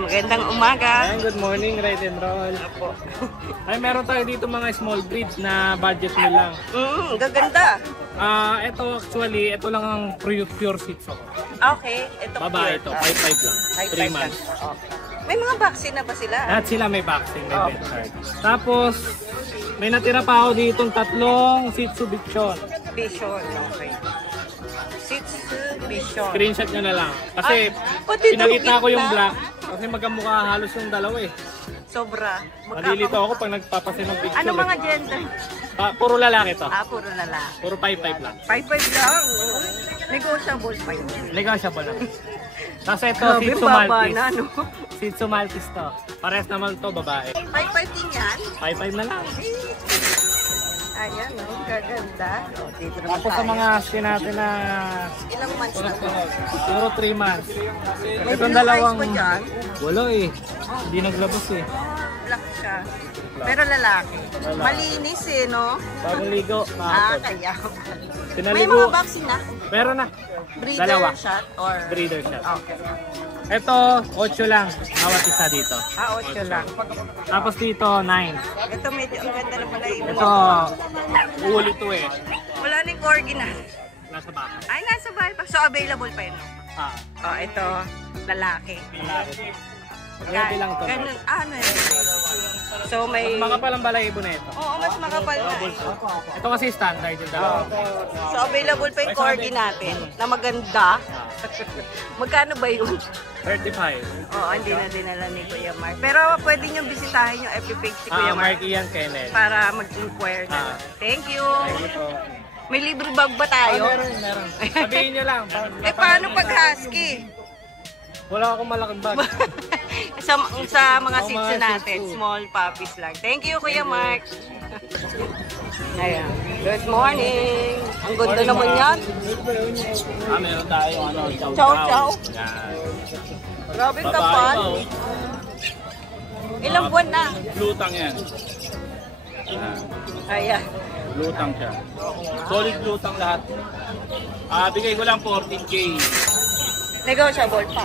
Ayan, magandang umaga. Ayan, good morning, Ride and Roll. Apo. Ay, meron tayo dito mga small breeds na budget mo lang. Gaganda. Ito actually, ito lang ang pure Shih Tzu. Okay, ito Babae pure. ito, 5'5 lang. 3 months. Okay. May mga vaccine na ba sila? At sila may vaccine, may vet card. Tapos, may natira pa ako dito tatlong Shih Tzu Bichon. Vision, okay. Shih Tzu Vision. Screenshot nyo na lang. Kasi, pati pinakita ko yung na. black. Kasi magkamukha halos yung dalawa eh. Sobra. Malilito ako pag nagpapasin ng picture. Ano mga gender? Puro lalaki to. Puro lalaki. Puro 5'5 lang. 5'5 lang. Negotiable pa yun. Negotiable lang. Tapos ito, Grabe, Shih Tzu baba Maltese. na, no? Shih Tzu Maltese to. Pares naman to, babae. 5'5 din yan? 5'5 na lang. Ayan, no? Gaganda. Dito naman Tapos sa mga skin natin na ilang months na to? puro 3 months. May Itong blue dalawang eyes pa dyan? wala eh. Hindi naglabas eh. Black siya. Pero lalaki. Malinis eh, no? Bagong ligo. Kahapon. Kaya. May Pinaligo. mga vaccine na? Meron na. Breeder Dalawa. shot or? Breeder shot. Okay. Ito, 8 lang. Bawat isa dito. 8 lang. Tapos dito, 9. Ito medyo ang ganda na pala yung Ito, ulit to eh. wala na yung corgi na. Nasa baka. Ay, nasa bahay pa. So, available pa yun. No? Ito, lalaki. Malaki. Ready lang to. Ganun, ano yun? So, may... Mga palang balahibo na ito. Oo, mas makapal na. Ito kasi standard yung dalawa. So, available pa yung corgi natin na maganda. Magkano ba yun? 35. Oo, hindi na dinala ni Kuya Mark. Pero pwede nyo bisitahin yung FB page si Kuya Mark Mark Ian Kenneth. para mag-inquire na. Thank you! Ito. May libre bag ba tayo? Meron. Sabihin nyo lang. Paano pag husky? Wala akong malaking bag. sa mga Shih Tzu mga natin, Shih Tzu. small puppies lang. Thank you, Kuya Mark. Ayan. Good morning. Ang ganda naman yan. Meron tayo Chow chow. Yan. Grabe kapal. Ilang buwan na? Lutang yan. Ayan. Lutang siya. Solid lutang lahat. Bigay ko lang 14K. Negotiable pa.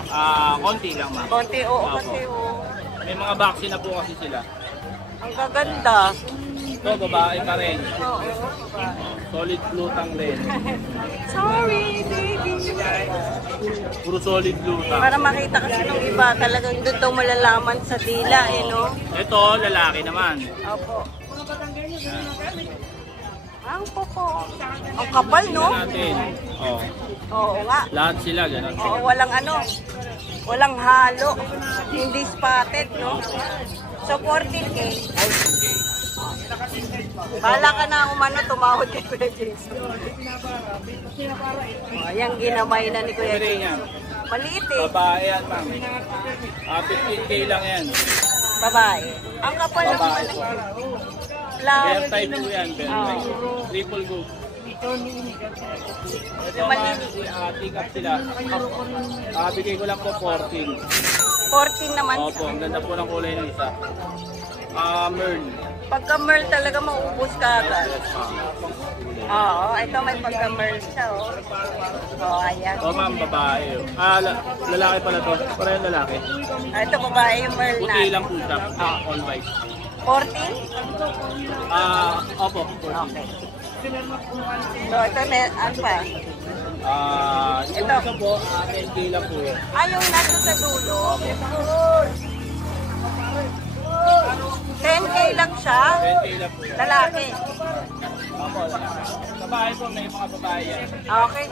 Konti lang ma'am. Konti, oo, konti, oo. May mga vaccine na po kasi sila. Ang gaganda. Ito, babae pa rin. Oo. Solid lutang din. Sorry, baby. Puro solid lutang. Para makita kasi nung iba, talagang doon daw malalaman sa dila, eh, no? Ito, lalaki naman. Opo. Ang poko. Ang kapal, no? Natin. Oh. Oo nga. Lahat sila, gano'n. Oo, walang ano. Walang halo. Hindi spotted, no? So, 14K. Bala ka na umano, tumawad kay Kuya Jason. Ayan, ginamay na ni Kuya Jason. Maliit eh. Babae yan, ma'am. 15K lang yan. Babae. Ang kapal ng Babae. Bear Flower. type po yan, bear type. Triple go. Ito ma'am, take up sila. Bigay ko lang po 14. 14 naman. Opo, ang ganda po ng kulay ng isa. Merl. Pagka Merl talaga maubos ka agad. Oo, ito may pagka Merl siya, oh. Oo, ayan. O ma'am, babae. Lalaki pala to. Parang lalaki. Ito babae yung Merl Puti natin. lang po siya. All white. 14? Opo. Okay. So, ito na, ano pa? Yung Ito. isa po, 10K lang po yun. Yung nasa sa dulo. 10K lang siya. 10K lang po yun. Lalaki. Opo, lalaki. Babae po, may mga babae yan. Okay.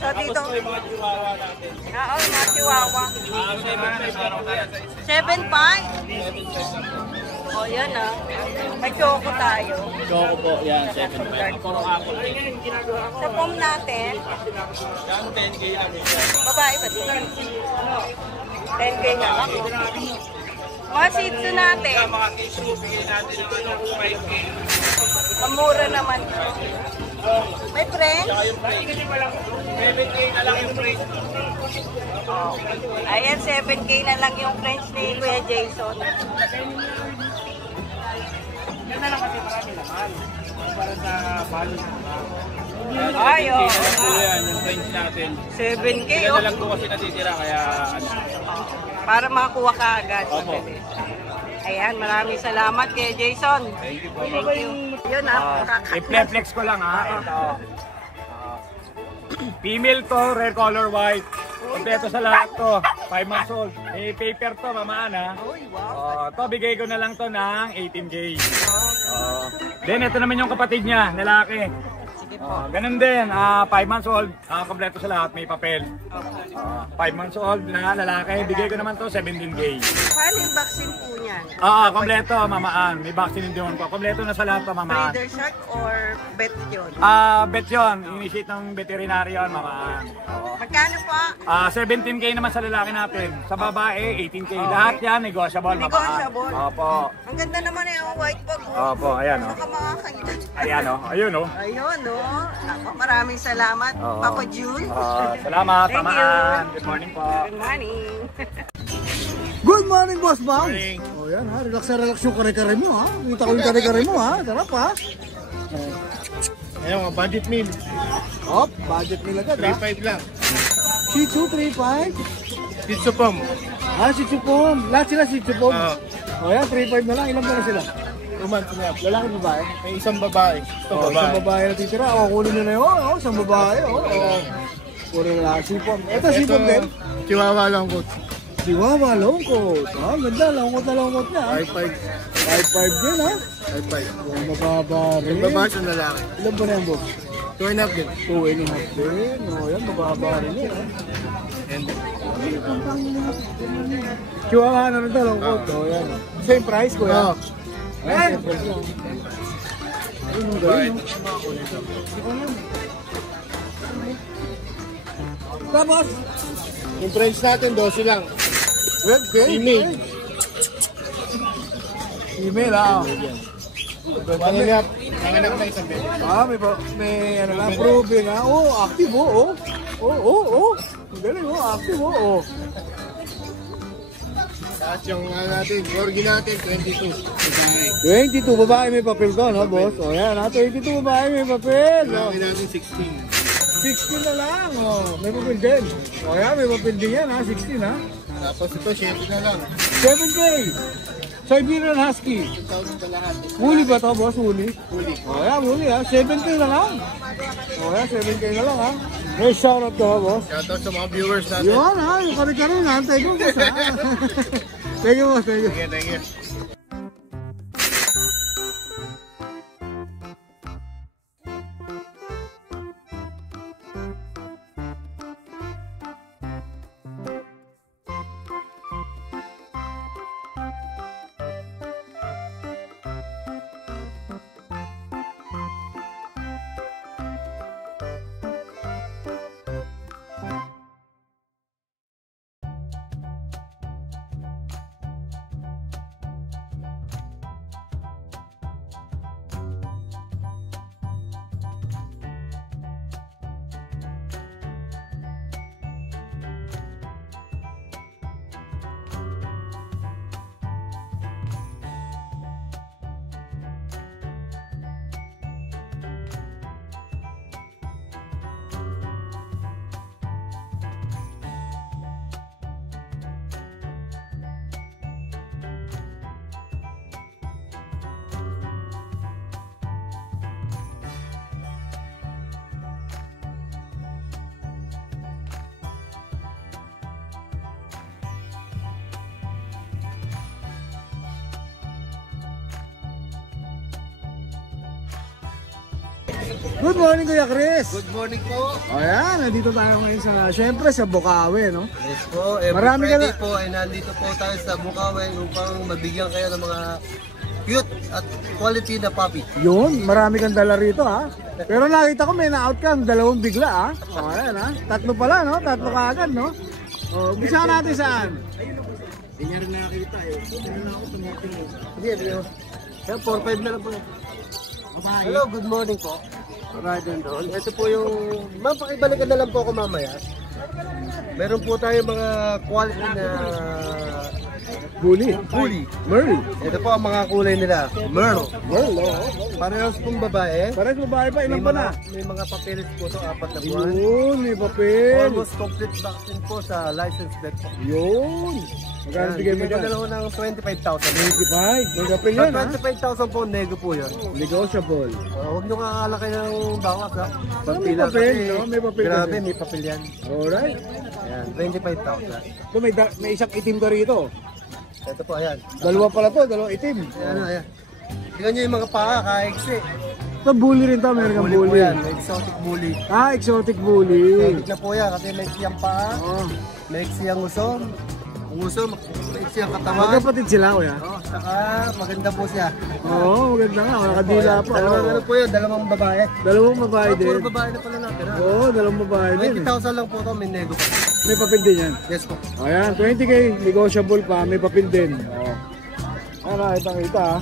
So, Tapos dito. po yung mga chihuahua natin. Oo, mga chihuahua. 7.5 lang po yan. 7.5? O, yan ah. May choco tayo. Choco po, yan, 7.5. Puro apple. Sa pom natin, Yan, 10K lang po. babae ba din? 10K na lang. Mga Shih Tzu natin, Yan, mga tissue, bigyan natin ng 5K. mamura naman. May French? Saka yung French. 7K na lang yung French. Ayan, 7K na lang yung French ni Kuya Jason. Yan na lang kasi marami naman. Para sa balance. Ay, oo. Yan, yung French natin. 7K, Yan oh. na lang po kasi natitira, kaya ano. Para makakuha ka agad. Opo. Ayan, maraming salamat kay Jason. Thank you po. Thank you. Yun, I-flex ko lang ha. Ito. Female to, rare color white. Kompleto sa lahat to. 5 months old. May paper to, mamaan ha. Uy, wow. To, bigay ko na lang to ng 18K. Then, ito naman yung kapatid niya, lalaki. Sige po. Ganun din, 5 months old. Kompleto sa lahat, may papel. 5 months old na lalaki. Bigay ko naman to 17K. Paano yung vaccine po niyan? Kompleto, mamaan. May vaccine din ko. Kompleto na sa lahat to, mamaan. Breeder shark or bet yun? Bet yun. Initiate ng veterinary yun, mamaan. Magkano po? 17K naman sa lalaki natin. Sa babae, 18K. Lahat yan, negotiable, mamaan. Negotiable? Opo. Ang ganda naman yung white bag. Opo, ayan o. Baka makakagita. Ayan o. Ayun o. Ayun, no? Ako, maraming salamat, Papa June. Salamat, Thank tamaan. you. Good morning po. Good morning. Good morning, Boss Bang! Morning. O yan ha, relax na relax yung kare-kare mo ha. Kita ko yung kare-kare mo ha, sarap ha. Ayun, mga budget meal. Hop, budget nila agad ha. 3.5 lang. Shih Tzu 3.5. Pizza pom. Shih Tzu Pom. Lahat sila Shih Tzu Pom. Oo. O yan, 3.5 na lang. Ilan ba na sila? 2 months na. Lalaki babae? May isang babae. Ito O, isang babae na titira. O, kunin nyo na yun. O, isang babae. O, kunin na lang. Shih Pom. Ito Shih Pom din. Chihuahua lang ko. Chihuahua, longkot. Ah, ganda. Longkot na longkot niya. 5.5 din ha. 5.5. Yung mababa rin. Yung babae sa lalaki. Ilan ba na yung box? 2.5 din. 2.5 din. O, yan. Mababa rin yun ha. And Chihuahua na rin ito, longkot. O, yan. Same price, kuya? Oo. Ayan, same price lang. Ayun, ang galing, no? Tapos, yung price natin, 12 lang. red pin. Female. Female, ah. Panganap. Panganap na isang bed. May ano lang, proven, ha? Oh, active, oh. Oh. Ang galing, oh, active, oh. Tapos yung natin, corgi natin, 22. Babae. 22, babae may papel to, no, boss? O, yan, ha? 22, babae may papel. Lalaki natin, 16. 16 na lang, oh. May papel din. O, yan, may papel din yan, ha? 16, ha? Tapos ito, 7 na lang. 7K. Siberian Husky. 2,000 sa lahat. Huli ba to, boss? Huli? Huli. O, yan, huli, ha? 7K na lang. O, yan, 7K na lang, ha? May shoutout to, ha, boss? Shoutout sa mga viewers natin. Yun, ha? Yung kare-kare na. Antay ko, boss, ha? Thank you, boss. Thank you. Thank you. Good morning, Kuya Chris. Good morning po. Ayan, nandito tayo ngayon sa, syempre sa Bukawi, no? Yes po, every Marami ka Friday na- po ay nandito po tayo sa Bukawi upang mabigyan kayo ng mga cute at quality na puppy. Yun, marami kang dala rito, ha? Pero nakita ko may na-out ka, dalawang bigla, ha? O, ayan, ha? Tatlo pala, no? Tatlo ka agad, no? O, umpisa natin saan? Hindi niya rin nakakita eh. Tingnan na ako sa mga pino. Sige, sige. Kaya 4-5 na lang po. Hello, good morning po. Right and all. Ito po yung... Ma'am, pakibalikan na lang po ako mamaya. Meron po tayo mga quality na Bully. Bully. Merl. Ito po ang mga kulay nila. Merl. Merl, oo. Parehas pong babae. Parehas babae pa, ilan pa na? May mga papeles po ito, 4 na buwan. Yun, may papel. Almost complete vaccine po sa license vet po. Yun. Magkano bigay mo dyan? Dalawa ng 25,000. 25. May papel Sa yan, ha? 25,000 po, nego po yun. Negotiable. Huwag nyo kakalaki ng bawas ha. May papel, no? May papel Grabe, kasi. may papel yan. Alright. Ayan, 25,000. So, may isang itim ka rito. Ito po, ayan. Dalawa pala to, dalawang itim. Ayan, ayan. Tingnan nyo yung mga paa, kaiksi. Ito, bully rin to, meron kang Bully po bully. yan, exotic bully. Ah, exotic bully. Exotic na po yan kasi may siyang paa, Oh. may siyang uso. Ang uso, may siyang katawan. Magkapatid sila, kuya. Saka maganda po siya. Oo, maganda nga. Nakadila pa. Dalawang Oo. ano po yan, dalawang babae. Dalawang babae din. Puro babae na pala natin ha. Oo, dalawang babae din. 20,000 lang po ito, may nego pa. May papel din yan. Yes po. Ayan, 20k, negotiable pa, may papel din. Oo. Ano, kita ha.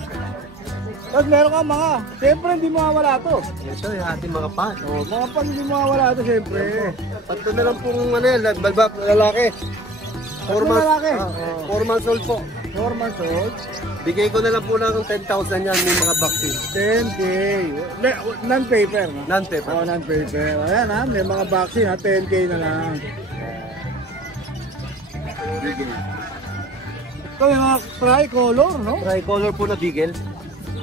Tapos meron ka mga, siyempre hindi mawawala to. Ito yung ating mga pan. Oo, mga pan hindi mawawala to siyempre. Pagto na lang pong ano yan, balbak lalaki. 4 Tatlong months, lalaki? 4 months old po. 4 months old, Bigay ko na lang po ng 10,000 yan yung mga vaccine. 10k. Non-paper, no? Non-paper. Oo, non-paper. Ayan ha, may mga vaccine ha, 10k na lang. Ito yung mga tricolor, no? Tricolor po na bigel.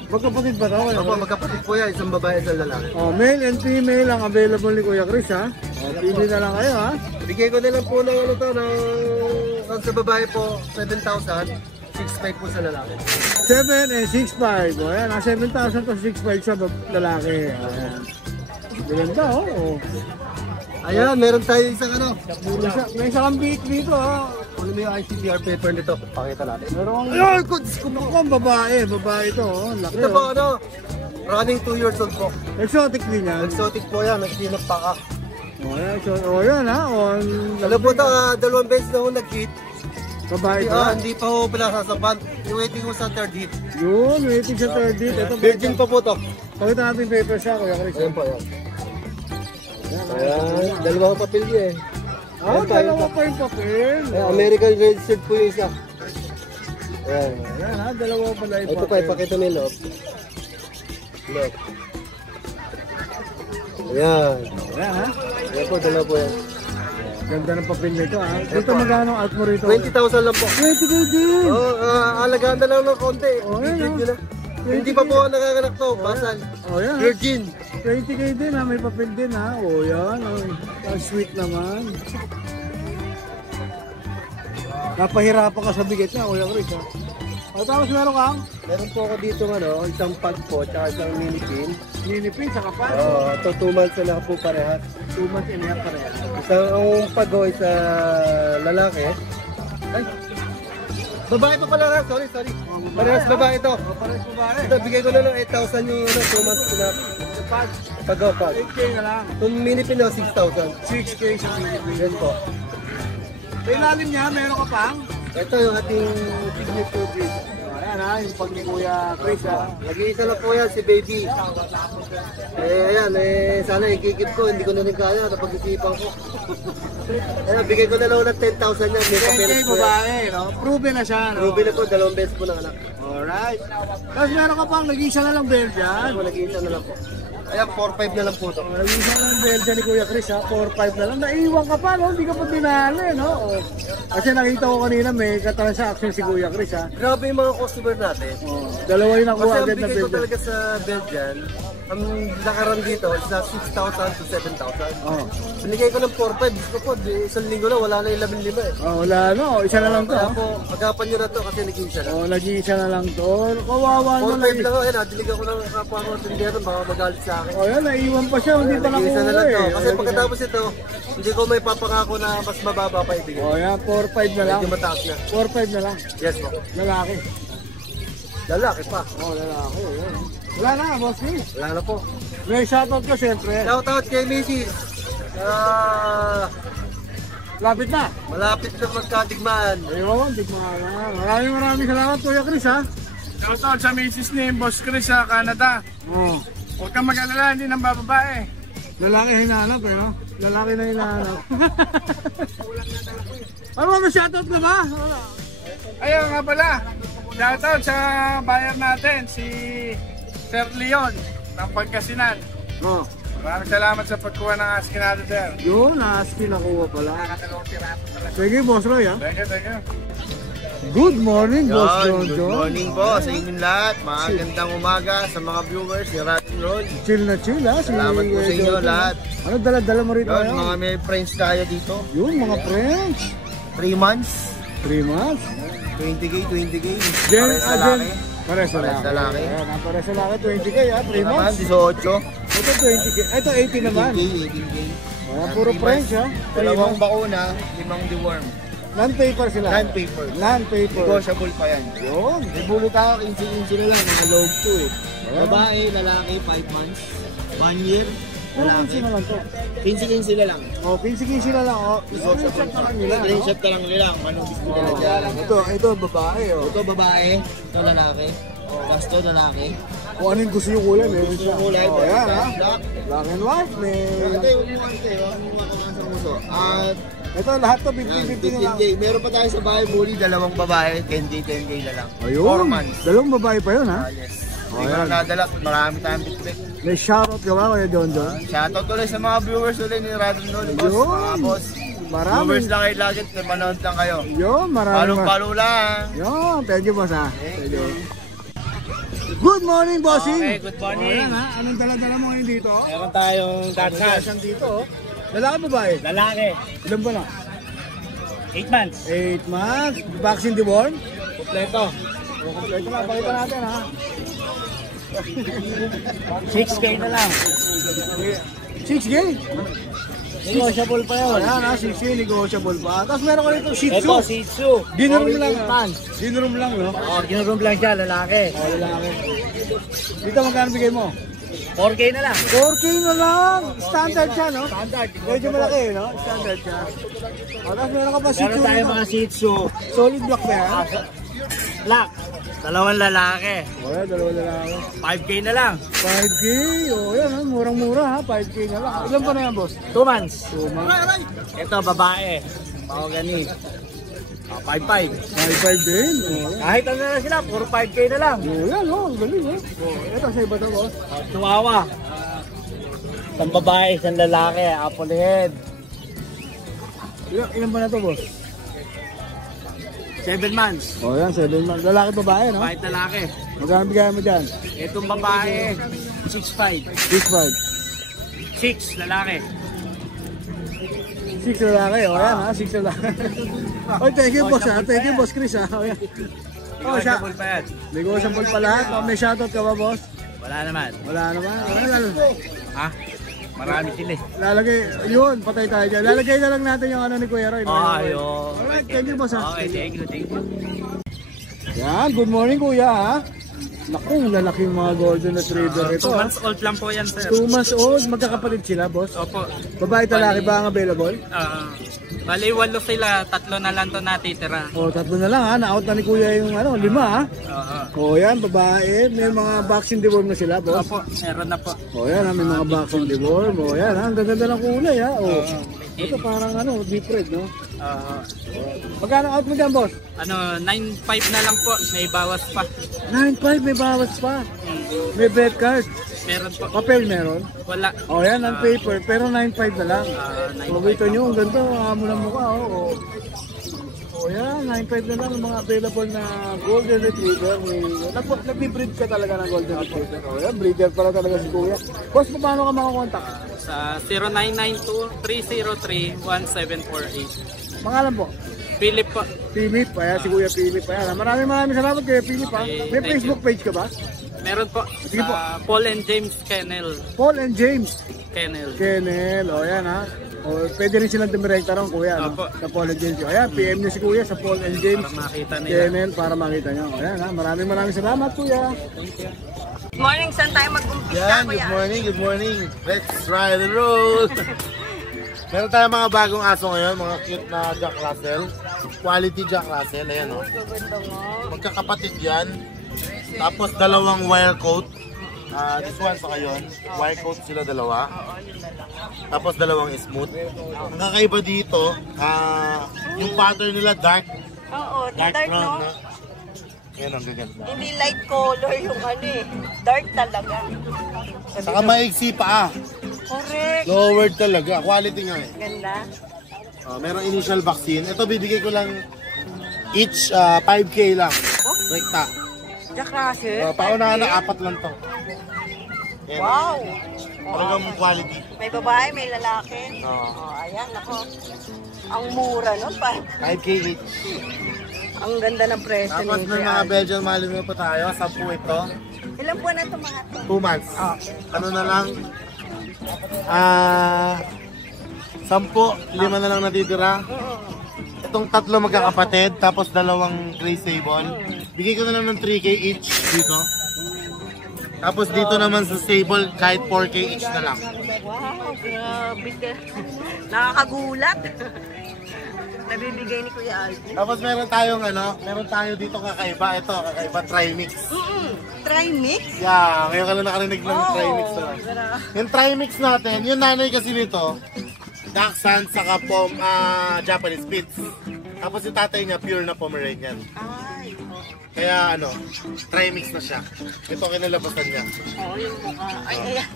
Magkapatid ba ito? Opo, magkapatid po yan, isang babae, isang lalaki. Oh, male and female ang available ni Kuya Chris ha. Oh, pili na lang kayo ha. Bigay ko na lang po ng ano to, ng sa babae po, 7,000. 6,500 po sa lalaki. 7 and 6.5. O ayan, 7,000 to 6.5 sa lalaki. Ayan. Ganda oh. Oh. Ayan, meron tayo isang ano. May isa kang biik dito ha. Ano mo yung ICTR paper nito? Pakita natin. Meron kang... Ay, good! Ako ang babae. Babae ito oh. Laki Ito po oh. ano, running 2 years old po. Exotic din yan. Exotic po yan, nagsinap pa ka. O ayan, so, o yan ha. O, Alam po ito, 2 beses na ho nag-hit. babae ito. Hindi pa ho pinasasaban. Yung waiting ho sa third hit. Yun, waiting sa third date. Ito, Virgin pa po to. pakita natin yung paper siya Kuya Chris. Ayan po, ayan. Ayan, dalawang papel niya eh. Ah, dalawa pa yung papel. Ayan, American registered po yung isa. Ayan. Ayan ha, dalawa pala yung Ito pa, papel. ipakita mo yung loob. Look. Ayan. Ayan ha. Ayan po, dalawa po yan. Ganda ng papel nito ha. Dito magkano ang out mo rito? 20,000 lang po. 20 din. Oo, alagaan na lang ng konti. Oh, ayan, Bigyan oh. nyo na. Hindi pa po ako nakakanak to, basal. Oh, yan. Virgin. 20k din ha, may papel din ha. Oh, yan. Oh, ang sweet naman. Napahirapan ka sa bigat na, Kuya Chris ha. O, tapos meron kang Meron po ako dito ano, isang pag po, tsaka isang mini pin. ninipin sa kapal. Oo, ito 2 months na po parehas. 2 months and a half pa rin. Isang pag o isa lalaki. Ay, babae pa pala, sorry. Parehas babae ito. O, pares babae. Ito, bigay ko na lang 8,000 yung ano, 2 months na Pag, pag o pag. 8k na lang. Kung mini pin o 6,000. 6k sa ninipin. Yan po. Sa ilalim niya, meron ka pang? Ito yung ating signature breed. O, ayan ha, yung pag ni Kuya Chris ha. Nag-iisa lang po yan, si baby. Ayan, sana ikikip ko, hindi ko na rin kaya, napag-isipan ko. Ayan, bigay ko na lang ng 10,000 yan. May 10k papeles po yan. babae, no? Proven na siya, no? Ruby na po, 2 beses po ng anak. Alright. Tapos meron ka pang nag-isa na lang Belgian. Ako nag-iisa na lang po. Ayan, 4,500 na lang po ito. Nag-isa na lang Belgian ni Kuya Chris ha. 4-5 na lang. Naiwan ka pa, no? Hindi ka pa dinalo, eh, no? O. Kasi nakita ko kanina may katransaction si Kuya Chris ha. Grabe yung mga customer natin. O, dalawa yung nakuha Kasi ang agad na bigay ko Belgian. talaga sa Belgian, ang lakaran dito is na 6,000 to 7,000. Oh. Binigay ko ng 4,500. Gusto ko, isang linggo na, wala na 11,500 eh. Oh, wala no. Isa na lang to Kaya ha. po, agapan nyo na to kasi nag-iisa na. Oh, nag-iisa na lang to. Kawawa na 4,500 lang. lang ako, ayun, diligan ko ng kapwa ko tindero, baka magalit sa akin. Oh, yan. Naiwan pa siya. Hindi pa Nag-iisa na nakuha lang to. eh. Kasi pagkatapos ito, hindi ko may papangako na mas mababa pa ibigay. Oh, yan. 4-5 na lang. Medyo mataas na. 4-5 na lang. Yes po. Lalaki. Lalaki pa. Oh, lalaki. Yan. Wala na, boss Chris. Wala na po. May shoutout ko siyempre. Shout out kay Mrs. Lapit na. Malapit na magkadigmaan. Ayun, di mo na. Maraming salamat Kuya Chris ha. Shoutout sa misis ni Boss Chris sa Canada. Oh, Huwag kang mag-alala, hindi nang bababae. lalaki hinahanap eh no? Lalaki na hinahanap. Ano ba, shoutout na ba? Ayun nga pala. Shoutout sa buyer natin, si Sir Leon ng Pagkasinan. Oh. Maraming salamat sa pagkuha ng askin natin, sir. Yun, na-askin nakuha pala. Sige, Boss Roy, ha? Thank you. Good morning, Boss Yon, Jojo. good morning po sa inyong lahat. Magandang umaga sa mga viewers ni Rock and Roll. Chill na chill, ha? Salamat po sa inyo lahat. Ano dala-dala mo rito? Yun, mga may friends tayo dito. Yun, mga friends. 3 months, 3 months. 20k. Then, Pares na laki. Pares na Pares na laki. laki. Ayan, ang pares na laki, 20k, ha? 3 Naman, months. 18. Ito 20k. Ito 80 naman. 18k. Ayan, puro French, ha? Dalawang bakuna, 5 deworm. Non-paper sila. Non-paper. Non-paper. Negotiable pa yan. Yun. May bulot ako, 15 na lang, mga loob ko eh. Babae, lalaki, 5 months. 1 year, Puro lalaki. 15 na lang to. 15 na lang. Oh, 15 na lang. Oh, screenshot na lang nila. Screenshot na lang nila kung anong gusto nila dyan. Ito, babae, oh. Ito babae, ito lalaki. Tapos ito lalaki. Kung ano yung gusto yung kulay, meron siya. Kulay, Oh, yan, ha? black. Black and white, may... Ito yung umuha sa uso. At Ito, lahat to 50-50 na lang. 15K. Meron pa tayo sa bahay bully, dalawang babae, 10K na lang. Ayun. 4 months. Dalawang babae pa yun, ha? Yes. Oh, Hindi ko yan. na nadala, marami tayong bitbit. May shoutout ka ba, Kuya John John? Shoutout ulit sa mga viewers ulit ni Radon ulit, boss. Yun. Mga boss. Maraming. Viewers lang kayo lagi, manood lang kayo. Yun, maraming. Follow lang. Yun, thank you, boss, ha? Good morning, bossing! Okay, good morning. Ayan, ha? Anong dala-dala mo ngayon dito? Meron tayong Dachshund. Saan dito, oh? Lalaki babae? Lalaki, Ilan ba na? 8 months. 8 months. Vaccine deworm? Kompleto. Ito na, pakita natin, ha? 6K na lang. 6K? Negotiable pa yun. Ayan, ha? 6K, negotiable pa. Tapos meron ko rito Shih Ito, Tzu. Shih Tzu. Dinorum lang, 8 ha? months. Dinorum lang, no? Oh, ginurum lang siya, lalaki. Oh, lalaki. Dito, magkano bigay mo? 4K na lang. 4K na lang! Standard siya, no? Standard. Medyo malaki, no? Standard siya. O, tapos meron ka pa Shih Meron Tzu tayong rito. mga Shih Tzu. Solid block ba yan? Black. Dalawang lalaki. O, yan, dalawa lalaki. 5K na lang. 5K, o yan, ha? Murang-mura, ha? 5K na lang. Ilan pa na yan, boss? 2 months. 2 months. Ito, babae. Mahogany. 5'5". 5-5 din. O, yan. Kahit ano na sila, puro 5K na lang. O, yan, o. Ang galing, o. O, ito, sa iba to, boss. Chihuahua. Isang babae, isang lalaki. Apple head. Ilan ba na to, boss? 7 months. O, yan, 7 months. Lalaki, babae, no? Kahit lalaki. Magkano bigay mo dyan? Itong babae, 6'5". 6-5. 6 lalaki. 6 lalaki, o yan, ha? 6 lalaki. O, thank you, boss, ha? Thank you, boss Chris, ha? O, yan. O, siya. Negotiable pa yan. Negotiable pa lahat. O, may shoutout ka ba, boss? Wala naman. Wala naman. Ha? Marami sila eh. Lalagay, yun, patay tayo dyan. Lalagay na lang natin yung ano ni Kuya Roy. Ayun. Alright, thank you, boss, ha? Okay, thank you. Yan, good morning, Kuya, ha? Naku, lalaking mga golden retriever ito, 2 ha? months old lang po yan, sir. 2 months old, magkakapatid sila, boss. Opo. Babae, talaki ba ang available? Bali, 8 sila. 3 na lang to natitira. O, 3 na lang, ha? Na-out na ni Kuya yung ano, 5, ha? O, yan, babae. May mga vaccine deworm na sila, boss. Opo, meron na po. O, yan, ha? May mga vaccine deworm. O, yan, ha? Ang ganda ng kulay, ha? O, ito parang ano, deep red, no? Magkano out mo dyan, boss? 9.5 na lang po. May bawas pa. 9.5, may bawas pa. May bed card. Meron po. Papel meron. Wala. O, yan, ang paper. Pero 9.5 na lang. 9.5 O, kita nyo, ang ganda. Ang amo ng mukha, o. O, yan, 9.5 na lang ang mga available na golden retriever. Nag-breed ka talaga ng golden retriever. O, yan, breeder pala talaga si Kuya. Boss, paano ka makakontakt? Sa 0992-303-1748. Pangalan po? Philip po. Philip, ayan, si Kuya Philip. Ayan, maraming salamat kay Philip, ha. Okay, May thank Facebook page ka ba? Meron po. Sige po. Sa Paul and James Kennel. Paul and James Kennel. Kennel, o yan, ha. O, pwede rin silang dumirekta ron, Kuya, no? Opo. Sa Paul and James. O, ayan, PM nyo si Kuya sa Paul and James Para makita nila. Kennel para makita nyo. O, yan, ha. Maraming salamat, Kuya. Good morning, saan tayo mag-umpisa, Yan, Kuya? good morning. Let's ride and roll. Meron tayong mga bagong aso ngayon, mga cute na Jack Russell. Quality Jack Russell, ayan o. Magkakapatid yan. Tapos dalawang wire coat. This one sa ngayon, wire coat sila dalawa. Tapos dalawang smooth. Ang kakaiba dito, yung pattern nila dark Oo, Dark dark, brown no? na. Yan ang gaganda. Hindi light color yung ano eh. Dark talaga. Saka maigsi pa ah. Correct. Lowered talaga. Quality nga eh. Ganda. Merong initial vaccine. Ito bibigay ko lang each 5K lang. Oh? Rekta. Jack Russell. Paunahan na 4 lang to. Yan. Wow. Talagang quality. May babae, may lalaki. Oo. Oh, ayan, ako. Ang mura, no? 5K each. Ang ganda ng presyo Tapos ni may Kuya mga Alvin. Belgian Malinois pa tayo. 10 ito. Ilan po na ito mga to? 2 months. Ano na lang? 10, 5 na lang natitira. Itong 3 magkakapatid, tapos 2 gray sable. Bigay ko na lang ng 3K each dito. Tapos dito naman sa stable, kahit 4K each na lang. Wow, grabe ka. Nakakagulat. Nabibigay ni Kuya Alvin. Tapos meron tayo dito kakaiba. Ito, kakaiba Trimix. Trimix? Yeah, ngayon ka lang nakarinig ng Trimix. Yung Trimix natin, yung nanay kasi nito, Dachshund saka Japanese Spitz. Tapos yung tatay niya, pure na Pomeranian. Ay. Kaya Trimix na siya. Ito kinalabasan niya. Oo, yung mukha. Ay, ayan.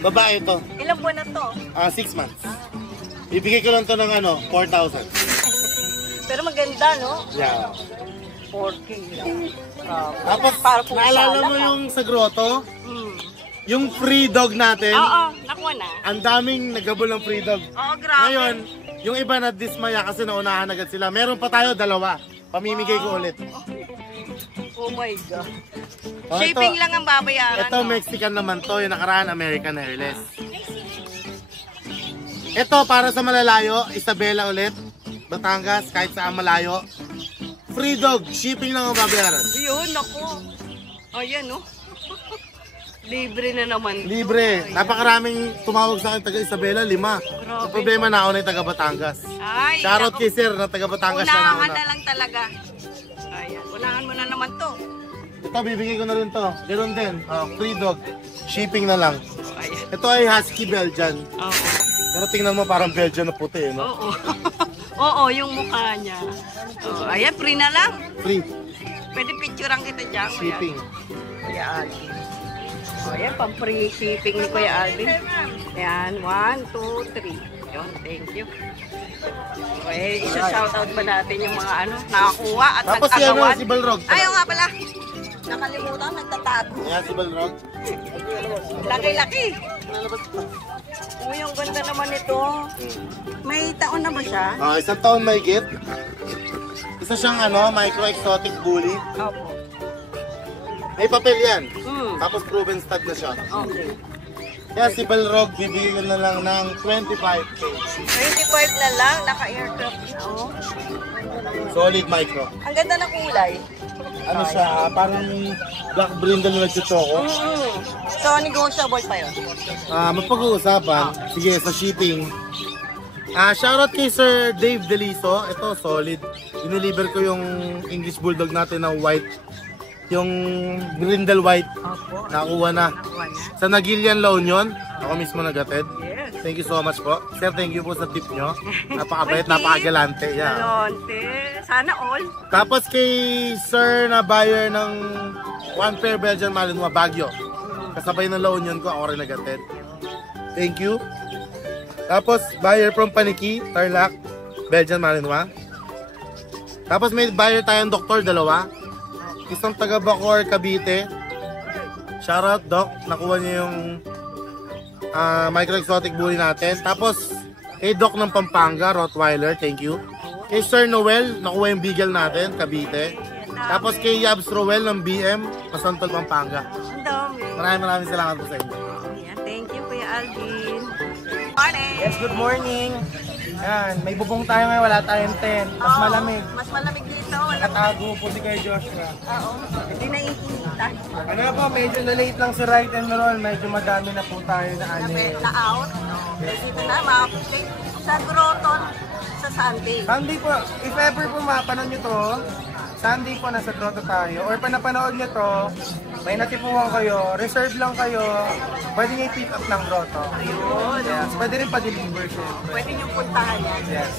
Babae ito, Ilang buwan na to? 6 months. Bibigay ko lang to ng 4,000. Pero maganda, no? Yeah. 4K. Tapos, Para po naalala sala mo ka. yung sa grotto? Yung free dog natin? Oo, nakuha na. Ang daming nagabol ng free dog. Oo, grabe. Ngayon, yung iba na dismaya kasi naunahan agad sila. Meron pa tayo 2. Pamimigay ko ulit. Oh my God. Oh, Shipping ito, lang ang babayaran. ito no? Mexican naman to. Yung nakaraan American Hairless. Ito para sa malalayo. Isabela ulit. Batangas. Kahit saan malayo. Free dog. Shipping lang ang babayaran. Yun, naku. Ayan, no? Libre na naman. Libre. Napakaraming tumawag sa akin taga Isabela. 5. Ang problema na ako na yung taga Batangas. Ay, Shoutout naku. kay sir na taga Batangas siya Unahan nauna. na lang talaga. Ayan, unahan mo na naman to. Ito, bibigay ko na rin to. Ganoon din. Free dog. Shipping na lang. Ayan. Ito ay Husky Belgian. Oo. Pero tingnan mo parang Belgian na puti, no? Oo. Oo, yung mukha niya. Oo, ayan, free na lang. Free. Pwede picturean kita dyan. Kuya. Shipping. Kuya Alvin. O, ayan, pang-free shipping ni Kuya Alvin. Ayan, 1, 2, 3. Yun, thank you. Okay, isa-shoutout ba natin yung mga nakakuha at Tapos si nagkagawan? si Balrog. Ayaw nga pala. Nakalimutan, nagtatago. Ayan si Balrog. Laki-laki. Yung ganda naman ito. May taon na ba siya? 1 taon may git. Isa siyang micro-exotic bully. Opo. May papel yan. Hmm. Tapos proven stud na siya. Okay. Kaya si Balrog, bibigyan na lang ng 25K. 25 na lang, naka-aircraft na. Oh. Solid micro. Ang ganda ng kulay. Ano siya, parang black brindle na nagtutsoko. So, negotiable pa yun. Mapag-uusapan. Sige, sa shipping. Shoutout kay Sir Dave Deliso. Ito, solid. Dineliver ko yung English Bulldog natin na white. Yung brindle white. Opo. Nakuha na. Nakuha na. Sa Nagilian La Union. Ako mismo nagatid. Yes. Thank you so much po. Sir, thank you po sa tip nyo. Napakabait, Okay. napakagalante. Yeah. Galante. Sana all. Tapos kay Sir na buyer ng One Pair Belgian Malinois Baguio. Kasabay ng La Union ko, ako rin nagatid. Thank you. Tapos buyer from Paniki, Tarlac, Belgian Malinois. Tapos may buyer tayong doktor, 2. Isang taga Bacoor, Cavite. Shoutout, Doc. Nakuha niya yung micro-exotic bully natin. Tapos, kay Doc ng Pampanga, Rottweiler. Thank you. Kay Sir Noel, nakuha yung Beagle natin, Cavite. Tapos kay Yabs Roel ng BM, Masantol, Pampanga. Ang dami. Maraming salamat po sa inyo. Ayan, thank you, Kuya Alvin. Morning. Yes, good morning. Yan, may bubong tayo ngayon, wala tayong tent. Mas Oo, malamig. Mas malamig dito. Wala. Nakatago po si Kuya Joshua. Oo. Hindi naiinita. Ano po, medyo na-late lang si Ride and Roll. Medyo madami na po tayo na ano. Na-out. Dito na, ma-update. Sa Groton, sa Sunday. Sunday po, if ever po mapanan nyo to, Sunday po nasa Grotto tayo. Or pa napanood nyo to, may natipuhan kayo, reserve lang kayo, pwede nyo i-pick up ng Grotto. Ayun. Yes, pwede rin pa-deliver syempre. Pwede niyong puntahan yan. Yes.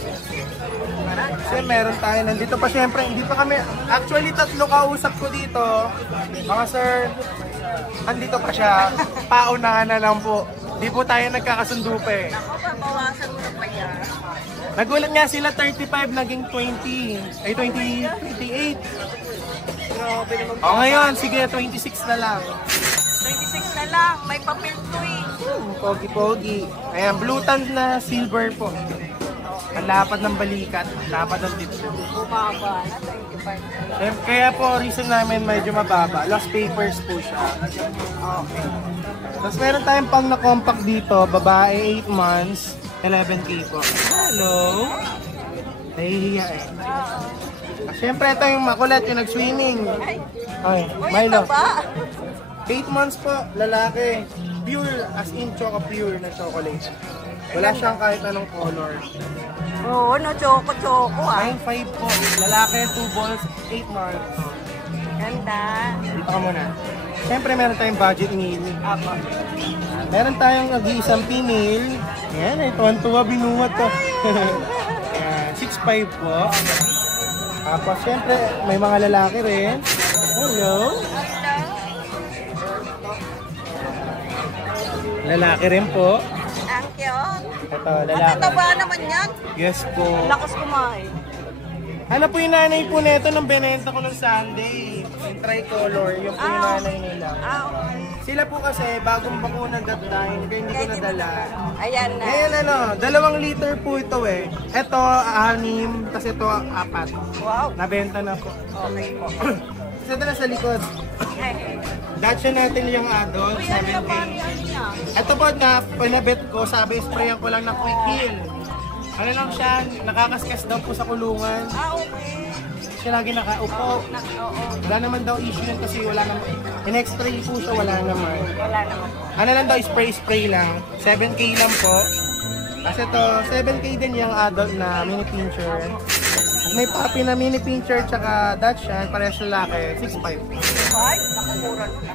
Kasi meron tayo, nandito pa syempre, hindi pa kami, actually 3 kausap ko dito. Mga sir, andito pa siya, paunahan na lang po. Di po tayo nagkakasundo pa eh. Ako, pabawasan mo na pa yan. Nagulat nga sila 35, naging 20, ay 28. Grabe naman. O ngayon, sige, 26 na lang. 26 na lang. May papel to eh. Pogi-pogi. Ayan, blue tand na silver po. Ang lapad ng balikat, lapad ng dito. Bumaba na, 25. Kaya po, reason namin medyo mababa. Lost papers po siya. Okay. Tapos meron tayong pang na-compact dito, babae 8 months, 11K po. Hello? Nahihiya eh. Siyempre, ito yung makulat, yung nag-swimming. Ay, Milo. Ba? 8 months po, lalaki. Pure, as in pure na chocolate. Wala siyang kahit anong color. Oo, no, choco-choco ah. 9.5 po, lalaki, 2 balls, 8 months. Ganda. Dito ka muna. Siyempre, meron tayong budget meal. Apo. Meron tayong nag-iisang female. Ayan, ay tuwan-tuwa, binuhat to. Ayan, 6'5 po. Tapos, siyempre, may mga lalaki rin. Hello. Lalaki rin po. Ang cute. Ito, lalaki. Mataba naman yan. Yes po. Lakas kumain. Ano po yung nanay po nito nung binenta ko ng Sunday? Yung tricolor, yung po yung nanay nila. Okay. Sila po kasi, bagong bakuna that time, kaya hindi ko nadala. Ayan na. Ngayon 2 liter po ito eh. Ito, 6, tapos ito, 4. Wow. Nabenta na po. Okay po. Ito na sa likod. Dacia natin yung adult, 7K. Ito po na pinabet ko, sabi sprayan ko lang ng quick heal. Ano lang siya, nakakaskas daw po sa kulungan. Okay. Siya lagi nakaupo. Oo. Wala naman daw issue yun kasi wala naman. In-x-ray po siya, wala naman. Wala naman. Ano lang daw, spray lang. 7K lang po. Kasi ito, 7K din yung adult na mini pincher. May puppy na mini pincher tsaka Dachshund, parehas lalaki, 6'5". Ay, nakukuran na.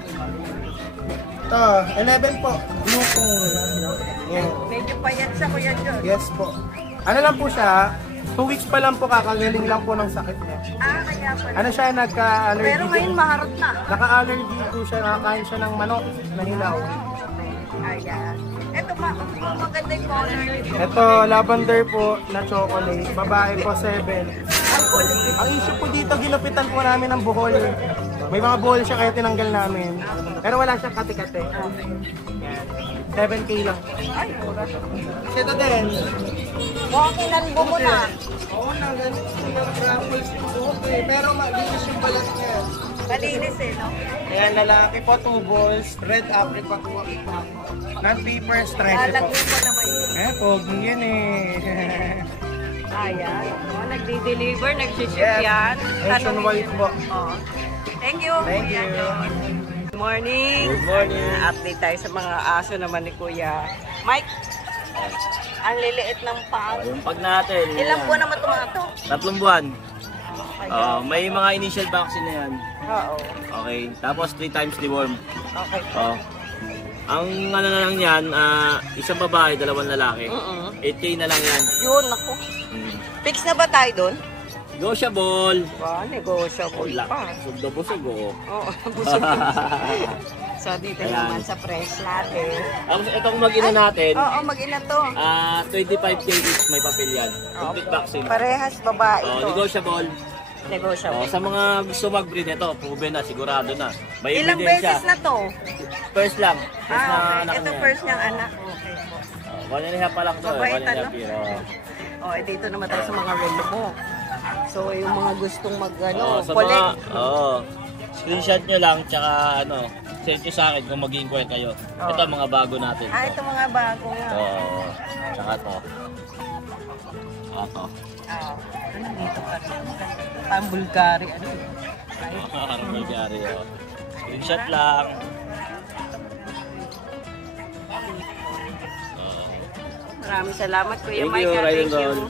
Ito, 11 po. Blue phone. Yan. Medyo payat siya, Kuya John. Yes po. Ano lang po siya, 2 weeks pa lang po, kakagaling lang po ng sakit niya. Kaya pala. Ano siya, nagka-allergy. Pero ngayon maharot na. Naka-allergy po siya, nakakain siya ng manok na hilaw. Ayan. Ito maganda yung color nito. Ito, lavender po na chocolate. Babae po, 7. Ang issue po dito, ginupitan po namin ng buhol. May mga buhol siya kaya tinanggal namin. Pero wala siyang kati-kati. Yan. 7K lang. Kasi ito din. Mukhang inalbo mo na. Oo na, ganito yung raffles yung buhok eh. Pero malinis yung balat niya. Malinis eh, no? Ayan, lalaki po, 2 balls. Red apricot po. Non-paper, stress po. Lalagyan ko naman yun. Pogi yan eh. Ayan. Nagdi-deliver, nag-ship Yes. yan. Nationwide po. Oh. Thank you. Thank Kuya you. John. Good morning. Good morning. Update tayo sa mga aso naman ni Kuya Mike. Ang liliit ng pang. Yung pag natin, Ilang buwan naman ito mga to? 3 buwan. May mga initial vaccine na yan. Oo. Okay, tapos 3 times deworm. Okay. Oh. Ang ano na lang yan, isang babae, 2 lalaki. 8K na lang yan. Yun, ako. Fix na ba tayo doon? Negotiable. Wow, negotiable Wala. pa. Busog na busog oh. Oo, busog. So, dito Ayan. naman sa press natin. Tapos itong mag-ina natin, Oo, mag-ina to. 25K each may papel yan. Complete vaccine. Parehas babae Oh, to. negotiable. Negotiable. Sa mga gusto mag-breed ito, proven na, sigurado na. May Ilang ebidensya. beses na to? First lang. First na Okay. anak Ito niya. first niyang anak. Okay po. 1.5 pa lang to. Mabait, 1.5 ano? year. Oh, dito naman tayo sa mga relo mo. So, yung mga gustong Sa collect. screenshot nyo lang, tsaka send nyo sa akin kung mag-inquire kayo. Ito mga bago natin. Ito mga bago nga. Oo. Tsaka to. Ito. Ano dito pa rin? Pang Bulgari. Ano? Bulgari. Screenshot lang. Maraming salamat, Kuya Thank Mike. you, Thank Ryan you. Ron.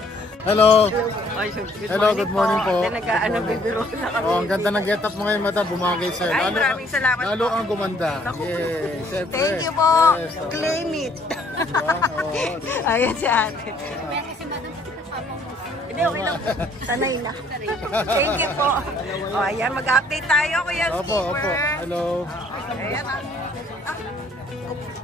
Hello. Ay, Hello, good morning po. Nag-ano, bibiro na kami. Oh, ang ganda ng getup mo ngayon, madam. Bumagay sa'yo. Ay, maraming salamat Lalo po. ang gumanda. Yes, siyempre. Thank you po. Yes, oh. Claim it. Diba? Oo. Ayan si ate. Hindi, okay lang. Sanay na. Thank you po. O, ayan, mag-update tayo, Kuya Opo, opo. Skipper. Hello. Ayan,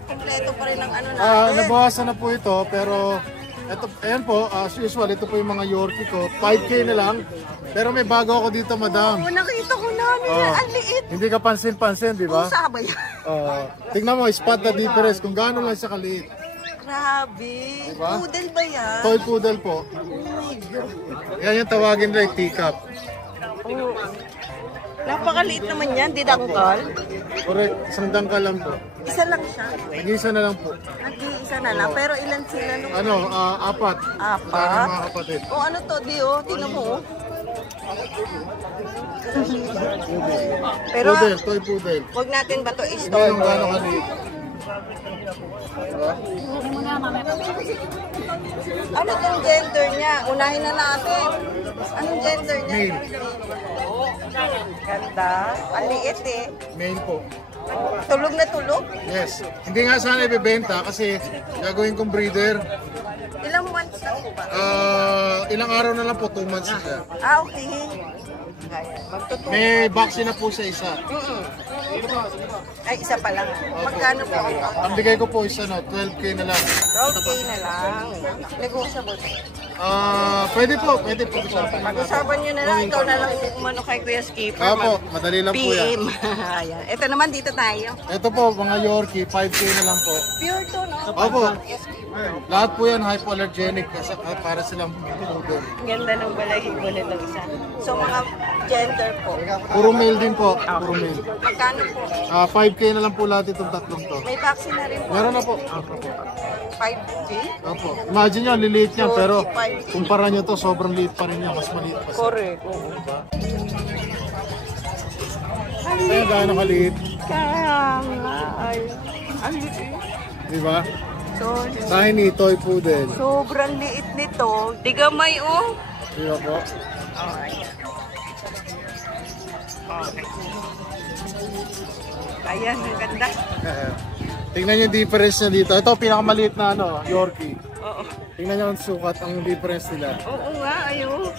kompleto pa rin ang ano natin. Nabawasan na po ito, pero ito, ayan po, as usual, ito po yung mga Yorkie ko. 5K na lang. Pero may bago ako dito, madam. Oo, nakita ko na. Ang liit. Hindi ka pansin-pansin, di ba? Pusa ba yan? Tingnan mo, spot the difference kung gaano lang siya kaliit. Grabe. Diba? Poodle ba yan? Toy poodle po. Oh my God. Yan yung tawagin like teacup. Oh. Napakaliit naman yan, didangkal. Correct, isang dangkal lang po. Isa lang siya. Nag-isa na lang po. Nag-iisa na lang. Pero ilan sila nung Apat. apat? Sana mga kapatid. O ano to, Di oh? Tingnan mo oh. Pero Poodle, toy poodle. huwag natin ba to Ito i-store? yung gaano kaliit. Diba? Ano tong gender niya? Unahin na natin. Anong gender niya? Male. Ganda. Ang liit eh. Male po. Tulog na tulog? Yes. Hindi nga sana ibebenta kasi gagawin kong breeder. Ilang months na po ba? Ilang araw na lang po, 2 months na siya. Okay. Ayan, magtutulog. May vaccine na po sa isa. Ay, isa pa lang. Magkano po ang Ang bigay ko po isa 12K na lang. 12K na lang. Negotiable. Pwede po usapan. Pag-usapan nyo na lang. Ikaw na lang umano kay Kuya Skipper. Apo, madali lang po yan. PM. Ayan. Ito naman, dito tayo. Ito po, mga Yorkie, 5K na lang po. Pure to, no? Opo. Lahat po yan hypoallergenic kasi para silang poodle. Ganda ng balahibo nito isa. So, mga gender po. Puro male din po. Puro male. Magkano po? 5K na lang po lahat itong tatlong to. May vaccine na rin po. Meron na po. 5G? Opo. Imagine nyo, liliit niyan, pero 45. kumpara nyo to, sobrang liit pa rin yan. Mas maliit pa siya. Correct. Kaya gaano kaliit. Kaya nga. Ay, ang liit. Di ba? So, Tiny toy poodle. sobrang liit nito. Di gamay, oh. Di ba po? Okay. Ayan, ang ganda. Tingnan nyo yung difference niya dito. Ito, pinakamaliit na Yorkie. Oo. Tingnan nyo ang sukat, ang difference nila. Oo nga, ayun.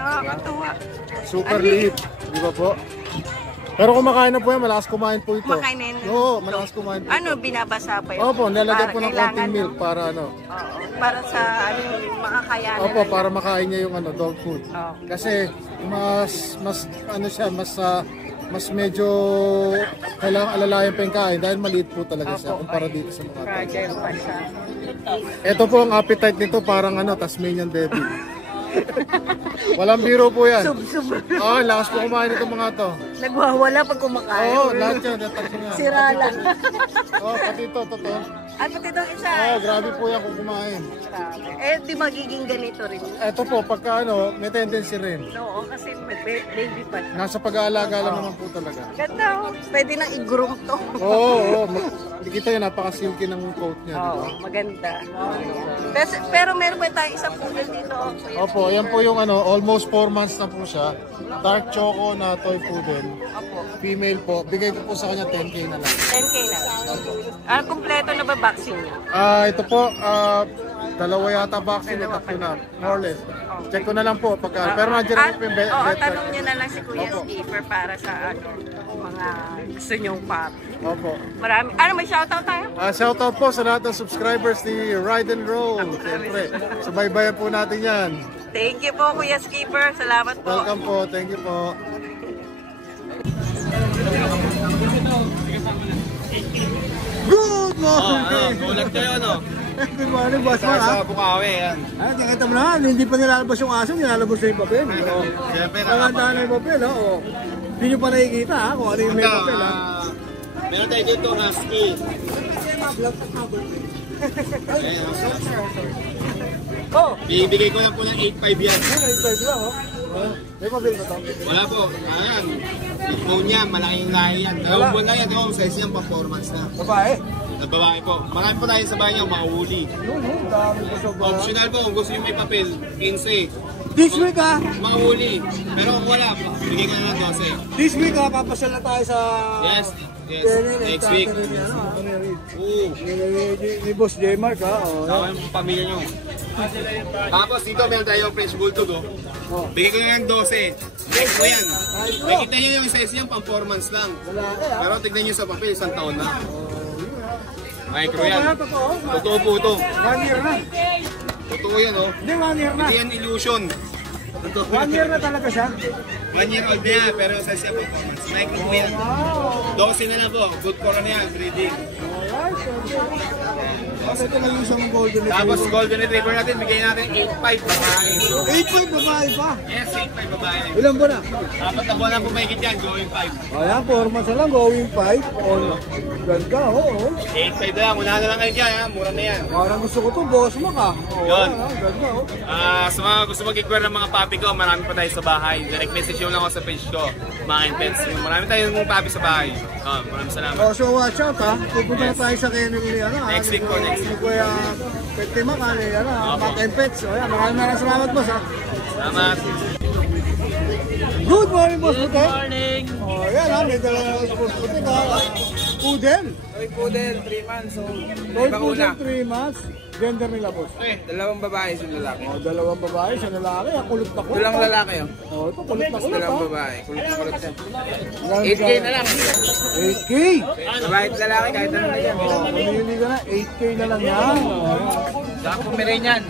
Nakakatuwa. Super liit. Di ba po? Pero kumakain na po yan, malakas kumain po ito. Kumakain na yun? Oo, malakas kumain po. Ano, binabasa pa yun? Opo, nalagyan Para po ng kailangan, konting milk no? para Oo. Para sa ano, makakayanan. Opo, para makain niya yung dog food. Oo. Kasi mas ano siya, mas medyo kailangan alalayan pa yung kain dahil maliit po talaga siya kumpara dito sa mga tao. Fragile pa siya. Ito po ang appetite nito, parang Tasmanian devil. Walang biro po yan. Sub-sub. Oo, lakas po kumain itong mga to. Nagwawala pag kumakain. Oo, lahat yan, tatlo yan. Sira lang. Oo, pati ito, totoo. At pati itong isa. Oo, grabe po yan kung kumain. Eh, di magiging ganito rin. Ito po, pagka may tendency rin. Oo, kasi baby pa siya. Nasa pag-aalaga lang naman po talaga. Ganda, oh. Pwede nang i-groom to. Oo. Nakikita yun, napaka-silky ng coat niya, di Oo, ba? maganda. Pero meron pa tayong isang poodle dito. Kuya. Opo, yan po yung almost 4 months na po siya. Dark choco na toy poodle. Opo. Female po. Bigay ko po sa kanya 10K na lang. 10K na. Kompleto na ba vaccine niya? Ito po, dalawa yata vaccine o tatlo na. More or less. Check ko na lang po. Pero nandiyan na po yung Oo, vet. tanong niyo na lang si Kuya Opo. Skipper para sa mga gusto niyong pop. Opo. Marami. May shoutout tayo? Shoutout po sa lahat ng subscribers ni Ride and Roll. Siyempre, subaybayan po natin yan. Thank you po, Kuya Skipper. Salamat po. Welcome po. Thank you po. Good morning! Gulat kayo, no? Good morning, boss Mark. Sa Bukawi, yan. Ay, nakita mo na, hindi pa nilalabas yung aso, nilalabas na yung papel. Siyempre, Nangandahan na yung papel, ha? Oo. Hindi nyo pa nakikita, ha? Kung ano yung may papel, ha? Meron tayo dito, husky. Oh, Bibigay ko lang po ng 8.5 yan. yun, ay pwede lang, oh. May papel ba ito? Wala po. Ayan. Big bone yan. Malaking lahi yan. Dalawang buwan na yan. Size yan, performance na. Babae. na babae po. Marami po tayo sa bahay niya, mga woolly. Dami ko sa bahay. Optional po, kung gusto niyo may papel, 15. This week Mga woolly. Pero kung wala, bigay ka na lang 12. This week papasyal na tayo sa... Yes, yes. Next week. Ni Boss J-Mark Tama yung pamilya nyo. Tapos dito meron tayo French Bulldog Bigay ko na lang 12. Next po yan. Nakita nyo yung size niya, pang-4 months lang. Pero tignan nyo sa papel, 1 taon na. Micro yan. Totoo po ito. 1 year na. Totoo yan Hindi, 1 year na. Hindi yan illusion. 1 year na talaga siya. 1 year old niya, pero sa siya performance. Micro po yan. 12 na lang po. Good for na yan, breeding. Ito lang yung isang golden retriever. Tapos golden retriever natin, bigay natin 8.5 babae. 8.5 babae pa? Yes, 8.5 babae. Ilan ba na? Dapat na buwan na pumahigit yan, going 5. Ayan, 4 months na lang, going 5. Ganda, oo. 8.5 na lang, muna na lang kayo dyan, ha? Mura na yan. Parang gusto ko to, boss mo ka. Yun. Ganda, Sa mga gusto mag-inquire ng mga papi ko, marami pa tayo sa bahay. Direct message yun lang ako sa page ko, Mga Pets. Marami tayong papi sa bahay. Maraming salamat. So watch out ha. Pupunta na tayo sa kennel ni Next week po, next week. Kuya Petima ka ni Mga Pets. O yan, maraming salamat boss ha. Salamat. Good morning boss Puti. Good morning! O yan ha, may dala na boss Puti ka. Pudel. Toy Poodle, 3 months. So, Toy Pudel 3 months. Gender nila boss. dalawang babae sa lalaki. O, 2 babae, siya lalaki. Kulot na kulot. Walang lalaki yun. O, ito kulot na kulot Dalawang ha. babae. Kulot yan. 8K na lang. 8K. Babae at lalaki, kahit ano na yan. O, mamili ka na. 8K na lang yan. O, yan. Saka pumirin yan.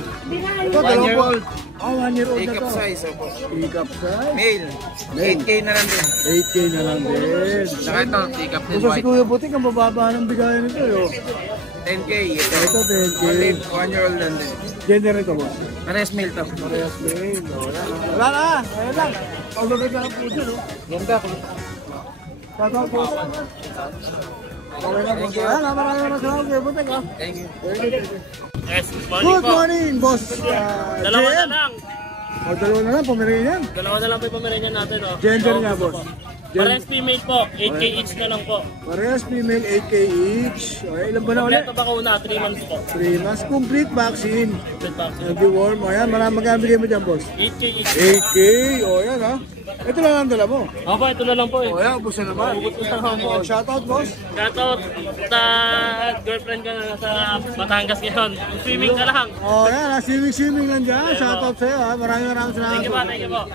Ito, 2 old. 1 year old na Take to. up size. Opo. Pick up size. Male. 8K na lang din. 8K na lang din. Saka ito, take up din Gusto si white. Kuya Butik, ang bababa ng bigayan nito. Yo. 10K. Ito. Ito, 10K. Olive, 1 year old lang din. Gender nito, boss. Pares male to. Parehas din. Wala na. Ayan lang. Pagbagat na ng puso, no? Ganda. Tatawag po. Okay na, boss. Ayan, maraming salamat, Kuya Butik, ha? Thank you. Yes, Good morning, boss. Dalawa na JM. lang. O, 2 na lang, Pomeranian. Dalawa na lang po yung pamilya natin. Oh. Gender niya, boss. Parehas female po. 8K each na lang po. Parehas female, 8K each. Okay, ilan ba na ulit? Kompleto bakuna, 3 months po. 3 months. Complete vaccine. Complete vaccine. Nag-deworm. O, yan. Magkabigay mo dyan, boss. 8K each. 8K. O, yan, ha? Ito lang ang dala mo. Opo, ito na lang po eh. O, yan. Ubus na naman. Shoutout, boss. Shoutout sa girlfriend ka na sa Batangas ngayon. Swimming ka lang. O, yan, ha? Swimming lang dyan. Shoutout sa'yo, ha? Maraming salamat. Thank you po, thank you po.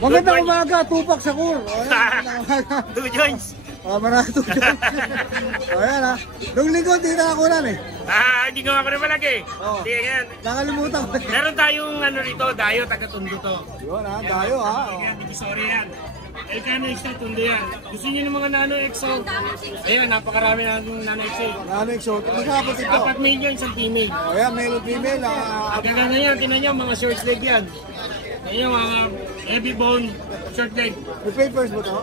Magandang umaga, Tupac Shakur. O, yan. Two joints. O, maraming tuloy. O, yan, ha? Nung linggo, hindi nakakunan, eh. Hindi ko ako na malaki. Oo. Hindi, ganyan. Nakalimutan ko. Meron tayong ano rito, dayo, taga-tundo to. Yun, ha? Dayo, ha? O. Yan, sorry yan. Elcano Extra Tundo yan. Gusto niyo ng mga Nano EXO? Ayun, napakarami na ng Nano EXO. Ano exotic? Magkapot ito. 4 male yun, isang female. O, yan, male and female, ha? Ang gaganda yan, tinan niyo, mga short leg yan. Ayun, mga heavy bone, short leg. May papers mo to?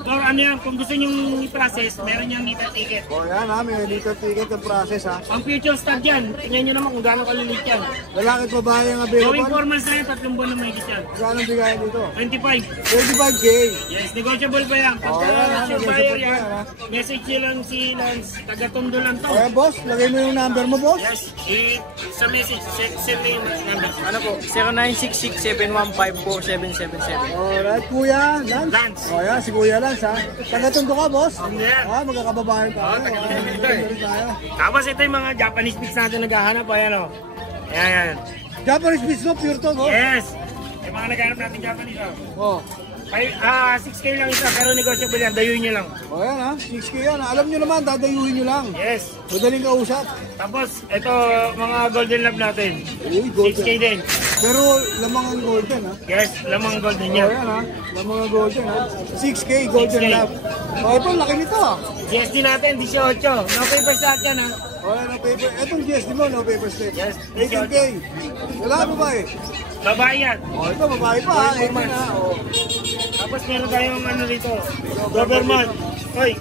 For ano yan, kung gusto nyo i-process, meron niyang meter ticket. O, yan, ha? May little ticket ng process, ha? Ang future stud yan, tingnan nyo naman kung gaano kalilit yan. Lalaki at babae ang Going available. 4 months na yan, 3 buwan na mahigit yan. Gano'ng bigayan dito? 25. 25K. Yes, negotiable pa yan. Pagka yan, sure negotiable buyer pa yan, yan, ha? message nyo lang si Lance, taga-tundo lang to. O, yan, boss. Lagay mo yung number mo, boss. Yes, sa message, send me yung number. Ano po? 0966-715-4777. Alright, Kuya Lance. Lance. O, yan, si Kuya Lance, ha? Taga-tundo ka, boss? Yan. Ha, magkakababayan tayo. taga-tundo tayo. Tapos ito yung mga Japanese mix natin naghahanap, ayan o. Ayan, ayan. Japanese Beach, no? Pure to, boss? Yes! Yung mga naghahanap natin Japanese o. O. 6K lang isa, pero negotiable yan, dayuin nyo lang. O, yan, ha? 6K yan. Alam nyo naman, dadayuhin nyo lang. Yes. Madaling kausap. Tapos, ito mga golden lab natin. Uy, golden. 6K din. Pero lamang ang golden, ha? Yes, lamang golden O, yan. yan, ha? Lamang ang golden, ha? 6K, golden 6K. lab. O, ito, laki nito, ha? GSD natin, 18. No papers lahat yan ha. O, yan, no paper. Etong GSD mo, no paper slip. Yes, 18K. Wala ba ba, eh? Babae yan. O, ito, babae pa, ha? 18 ha? O. Tapos meron tayong ano dito. Doberman. Hoy.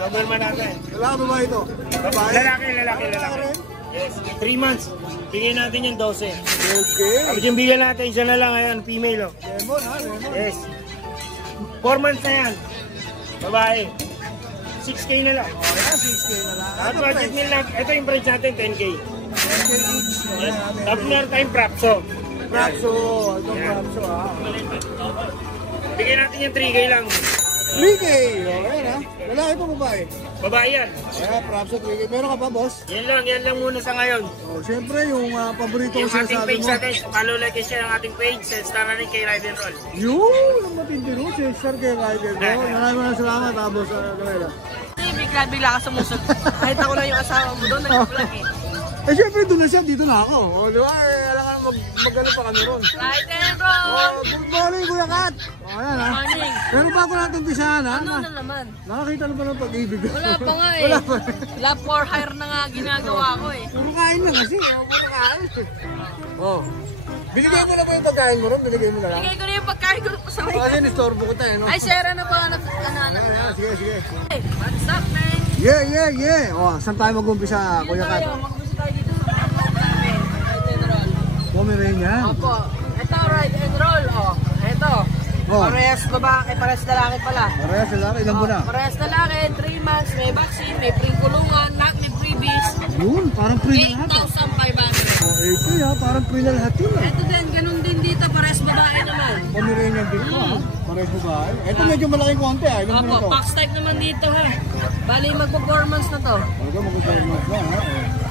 Doberman natin. Wala ba ba ito? Babae? Lalaki. rin? Yes. 3 months. Bigyan natin yung 12. Okay. Tapos yung bigyan natin, isa na lang ayan, female oh. Lemon, ha? Lemon. Yes. 4 months na yan. Babae. 6K na lang. Oh, yan, 6K na lang. At budget meal lang, ito yung price natin, 10K. 10K each. Yes. Tapos meron tayong Prapso. Prapso. Itong Prapso, ha. Bigyan natin yung 3K lang. 3K. Oh, yan, ha. Lalaki ito, babae. Babae yan. Ayan, Prapso 3K. Meron ka pa, boss? Yan lang muna sa ngayon. Oh, siyempre, yung paborito ko Yung ating sinasabi page mo. natin, follow like and share ang ating page, star na rin kay Ride and Roll. Yun, ang matindi rin. Sir kay Ryder. Maraming salamat, ha, boss. Noela. Bigla ka sumusot. Kahit ako na yung asawa mo doon, nag-vlog eh. Eh, syempre, doon na siya. Dito na ako. O, di ba? Alam ka na mag-ano pa kami ron. Ride and roll! Oh, good morning, Kuya Kat. O, ayan, ha. Morning. Pero bago natin umpisahan, ha? Ano na naman? Nakakita na ba ng pag-ibig? Wala pa nga eh. Wala pa. Love for hire na nga ginagawa ko eh. Puro kain na kasi. Puro kain. Oh. Binigay mo na ba yung pagkain mo ron? Binigay mo na lang? Bigay ko na yung pagkain ko sa may. Kasi nistorbo ko tayo, no? Ay, share na ba? Anak. Sige, sige. Hey, what's up, man? Yeah. O, saan tayo mag-umpisa, Kuya Kat? Mag-gusto tayo dito sa vlog namin. Ride and roll. Pomeranian. Opo. Ito, ride and roll. Oh, ito. Oh. Parehas babae, parehas lalaki pala. Parehas sila, ilan mo na? Parehas lalaki, 3 months, may vaccine, may pre-kulungan, lahat may freebies. Yun, parang free na lahat. 8,500. Oh, ito ya, parang free na lahat yun. Ito din, ganun din dito, parehas babae naman. Pomeranian din ko, ha? Parehas mo ba? Ito medyo malaking konti, ha? Ilan mo na Opo, to? box type naman dito ha. Bali, magpo-performance na to. Talaga mag-performance na,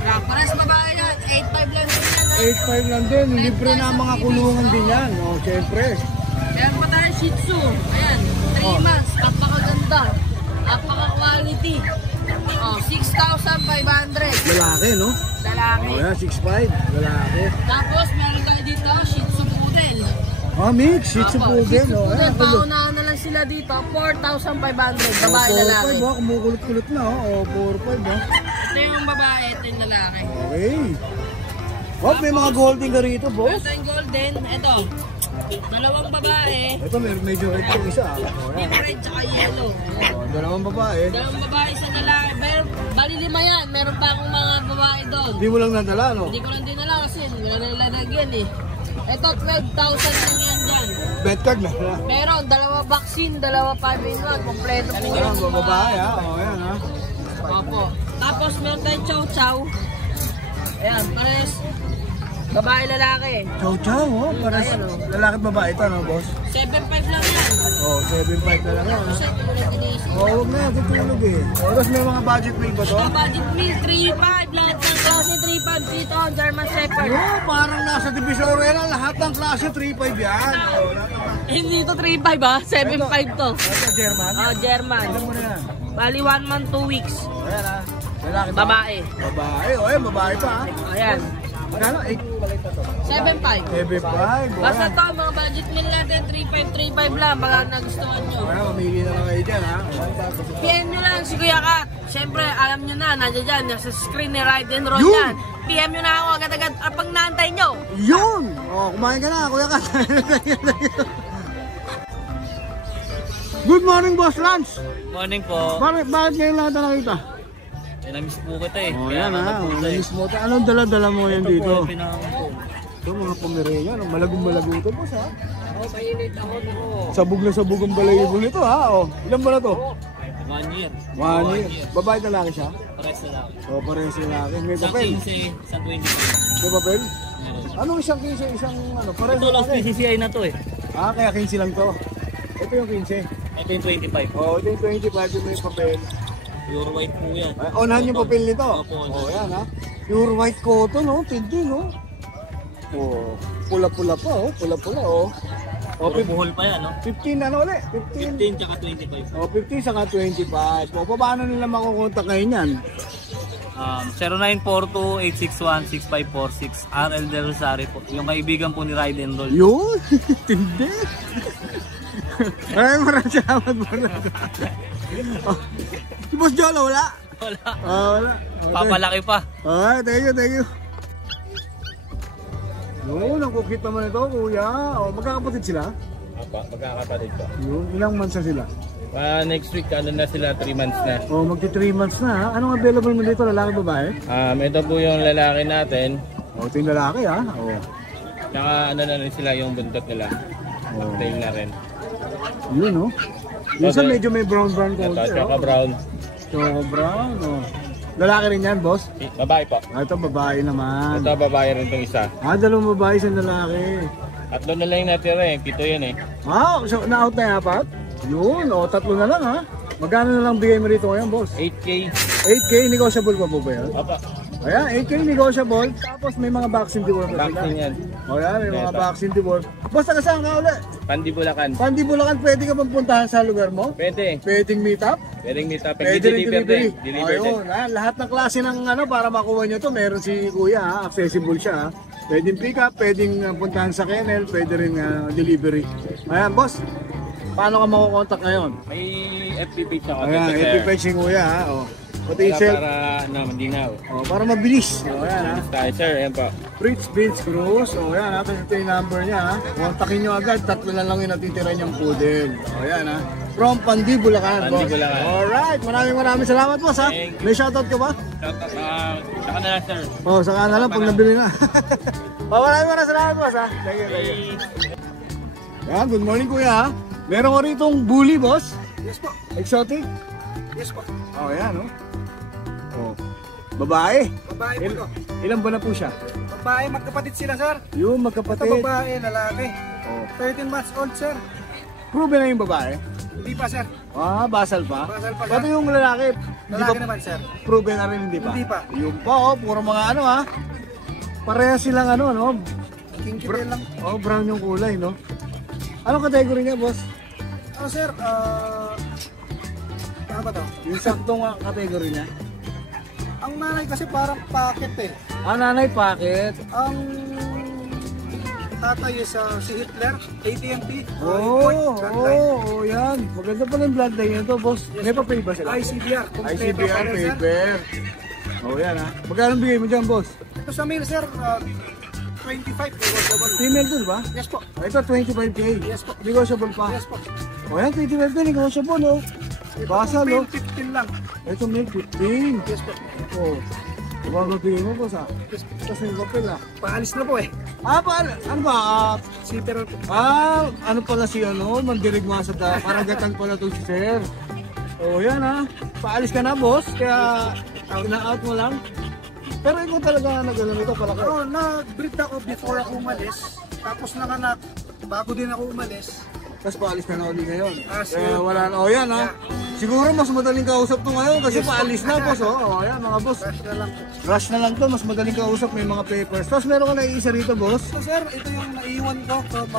ha? Parehas babae yan, 8,500 lang din yan ha. 8.5 lang din, libre na ang mga kulungan din yan. O, syempre. Meron pa tayo Shih Tzu. Ayan, 3 months, napakaganda. Napaka-quality. Oh, 6,500. Lalaki, no? Lalaki. O, yan, 6.5. Lalaki. Tapos meron tayo dito, Shih Tzu Poodle. Ah, mix, Shih Tzu Opo, Poodle. Shih Tzu O, Poodle, ayan. paunahan na lang sila dito, 4,500. Babae lalaki. 4.5, ha? Kumukulot-kulot na, o. 4.5, ha? Ito yung babae, ito yung lalaki. Okay. Oh, may mga golden ka rito, boss. Ito yung golden, ito. Dalawang babae, Ito, medyo red yung isa, ha? O, yan. pink red tsaka yellow. O, dalawang babae. Dalawang babae sa lalaki. Bali 5 yan. Meron pa akong mga babae doon. Hindi mo lang nadala, no? Hindi ko lang dinala kasi wala na nilalagyan eh. Ito 12,000 lang yan dyan. Bet card na. Meron, 2 vaccine, 2 5-in-1. Kompleto po Ayan, yung babae, ha? O, yan, ha? Opo. Tapos meron tayong chow-chow. Ayan, pares. Babae lalaki. Chow-chow, oh. Para sa lalaki at babae ito, no, boss? 7,500 lang yan. Oh, 7.5 na lang, ha? Kasi tulad inisip. Oh, huwag na, tutulog eh. Oras may mga budget meal ba to? Ang budget meal, 3,500. Lahat ng klase, 3,500 dito. German Shepherd. Oh, parang nasa Divisoria na, lahat ng klase 3.5 yan. Oh, lahat ng- Hindi to 3,500 ha, 7,500 to. Ito, German. Oh, German. Alam mo na yan. Bali 1 month, 2 weeks. Oh, yan, ha? Lalaki ba? Babae. Babae, oh, yan, babae pa, ha? Ayan. Magkano? 7,500. 7.5. Oh, Basta yan. to, mga budget meal natin, 3,500 lang. Baka nagustuhan nyo. Oh, yan, mamili na lang kayo dyan, ha? PM nyo lang si Kuya Kat. Siyempre, alam nyo na, nandiyan dyan, nasa screen ni Ride and Roll Yun! yan. PM nyo na ako agad-agad pag naantay nyo. Yun! Oh, kumain ka na, Kuya Kat. Good morning, Boss Lance. Morning po. Bakit ngayon lang ito nakita? Namiss po kita eh. Oh, Kaya yan, ha? nagpunta Oh, eh. miss mo. Anong dala-dala mo yan dito? Ito po, pinakaman po. Ito, mga Pomeranian. Malagong-malago ito, boss, ha? Oh, mainit ako. Sabog na sabog ang balayibo nito, ha? Oh, ilan ba na to? 1 year. 1 year. Babae talaki siya? Pares na lang. O, parehas sila akin. May Isang papel. 15, isang 25. May papel? Meron. Anong isang 15, isang ano? Parehas Ito lang lalaki. PCCI na to eh. Ah, kaya 15 lang to. Ito yung 15. Ito yung 25. Oh, ito yung 25 yung may papel. Pure white po yan. Ay, onahan yung papel nito. Opo, Oh, yan, ha? Pure white cotton, no? Tindi, no? Oh, pula-pula pa, oh. Pula-pula, oh. Oh, Puro buhol pa yan, no? 15 ano ulit? 15. 15 tsaka 25. Oh, 15 saka 25. O, paano nila makukontak ngayon yan? 0942-861-6546 RL Del Rosario po. Yung kaibigan po ni Ride and Roll. Yun! Tindi! Ay, maraming salamat mo na. Oh, si Boss Jolo, wala? Wala. Ah, wala. Okay. Papalaki pa. Ay, thank you, thank you. Yun, ang kukit naman ito, kuya. O, magkakapatid sila? Magkakapatid ko. Yun, ilang months na sila? Next week, ano na sila, 3 months na. O, magti 3 months na, ha? Anong available mo dito, lalaki, babae? Ito po yung lalaki natin. O, ito yung lalaki, ha? O. Tsaka ano na rin sila yung buntot nila. Tail na rin. Yun, no? Minsan medyo may brown-brown Ito, color, tsaka oh. brown. Choco Brown, oh. Lalaki rin yan, boss? Babae po. Ito, babae naman. Ito babae rin itong isa. Dalawang babae sa lalaki. Tatlo na lang yung natira eh. Pito yan eh. So na-out na yung apat? Yun, tatlo na lang ha. Magkano na lang bigay mo rito ngayon, boss? 8K. 8K, negotiable pa po ba yan? Papa. Ayan, 8K negotiable. Tapos may mga vaccine divorce na sila. Vaccine yan. Ayan, may mga vaccine divorce. Boss, taga saan ka ulit? Pandi Bulacan. Pandi Bulacan, pwede ka bang puntahan sa lugar mo? Pwede. Pwedeng meet up? Pwedeng meet up. Pwede rin delivery. Deliver din. Ayun, lahat ng klase ng para makuha nyo to, meron si Kuya, accessible siya. Pwedeng pick up, pwedeng puntahan sa kennel, pwede rin delivery. Ayan, boss. Paano ka makukontak ngayon? May FB page ako. Ayan, FB page si Kuya ha. Potential. Para mandinaw. Para mabilis. Ayan ha. Tayo sir, ayan po. Fritz Beach Cruise. Ayan ha. Ito yung number niya ha. Kontakin nyo agad. 3 na lang yung natitira niyang poodle. Ayan ha. From Pandi Bulacan. Pandi Bulacan. Alright. Maraming salamat boss ha. May shoutout ka ba? Shoutout. Saka na lang sir. Saka na lang pag nabili na. Maraming salamat boss ha. Thank you. Ayan, good morning kuya ha. Meron ko ritong bully boss. Yes po. Exotic. Yes po. Ayan no. Babae. Babae po. Ilan ba na po siya? Babae, magkapatid sila, sir. Yung Ito magkapatid. babae, lalaki. 13 months old, sir. Proven na yung babae? Hindi pa, sir. Basal pa? Basal pa, sir. Pati yung lalaki? Lalaki naman, sir. Proven na rin, hindi pa? Hindi pa. Yung pa, puro mga ha? Pareha silang no? Kinky tail lang. Brown yung kulay, no? Anong category niya, boss? Sir, ano ba to? Yung saktong category niya? Ang nanay kasi parang packet eh. Nanay packet. Ang tatay is si Hitler, AT&T. Yan. Maganda pala yung bloodline nito, boss. May papel ba sila? ICBR. ICBR paper. Yan ha. Magkano bigay mo dyan, boss? Ito sa male, sir, 25 negotiable. Female dun ba? Yes po. Ito 25K. Yes po. Negotiable pa. Yes po. Yan, 25K negotiable, no? Basal, no? Male 15 lang. Ito may 15. Yes po. Bababigay mo, boss ha? Tapos may papel ha? Paalis na po eh. Ano ba? Sitter po. Ano pala si mandirigma sa karagatan pala itong si sir. Yan ha. Paalis ka na, boss. Kaya na-out mo lang. Pero ikaw talaga nag-alam ito pala ka. Nag-breed ako before ako umalis. Tapos nanganak, bago din ako umalis. Tapos paalis ka na uli ngayon. Kaya wala na. Yan ha. Siguro mas madaling kausap to ngayon kasi paalis na, boss. Yan mga boss. Rush na lang to. Mas madaling kausap. May mga papers. Tapos meron ka na iisa rito, boss. So sir, ito yung naiwan ko from